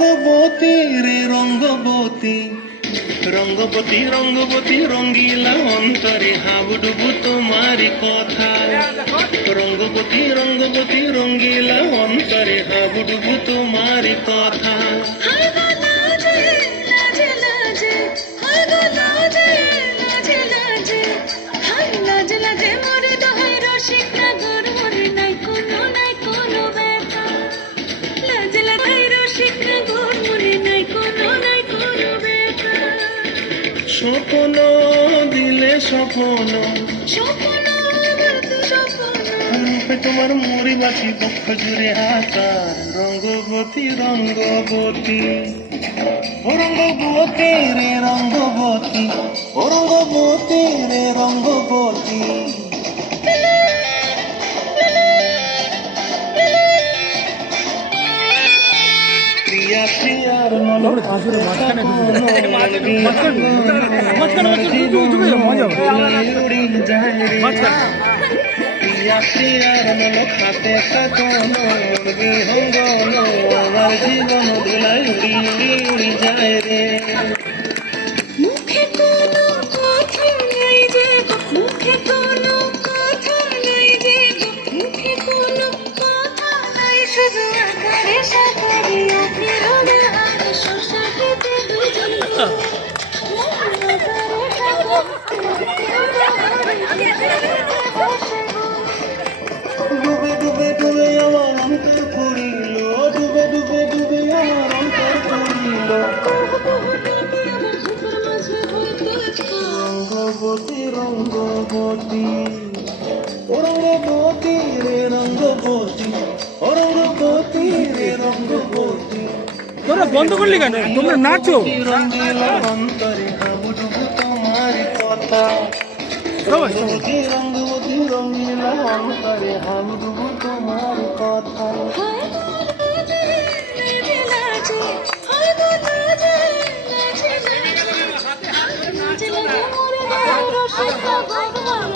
রঙ্গবতী রে রঙ্গবতী, রঙ্গবতী রঙ্গবতী রঙ্গিলা অন্তরে হাবুডুবু তোমার কথা। রঙ্গবতী রঙ্গবতী রঙ্গিলা অন্তরে হাবুডুবু তোমার কথা। স্বপ্ন দিলে স্বপ্ন রূপে তোমার মরি বাসি বক্ষ জুড়ে আকার। রঙ্গবতী রঙ্গবতী ও রঙ্গবতী রে রঙ্গবতী, ও রঙ্গবতী রে রঙ্গবতী। প্রিয়া প্রিয়ার মন প্রিয়া প্রিয়ার মন খাতে থাকুন বিহঙ্গন আমার জীবন ধুলাই উড়ি উড়ি উড়ি যায় রে। মুখে কোনো কথা নাই যে, মুখে কোনো কথা নাই যে, মুখে কোনো কথা নাই, শুধু আকারে সাকারে আপনি হলে আর শোষাকিতে দুজন। ডুবে ডুবে ডুবে আমার অন্তর পড়িল, ডুবে ডুবে ডুবে আমার অন্তর পড়িল। রঙ্গবতী রঙ্গবতী ও রঙ্গবতী রে রঙ্গবতী, ও রঙ্গবতী রে রঙ্গবতী। তোরা বন্ধ করলি কেন? তোমরা নাচো। রঙ্গিলা অন্তরে হাবুডুবু তোমার কথা। রঙ্গবতী রঙ্গবতী রঙ্গিলা অন্তরে হাবুডুবু তোমার কথা। ভগবান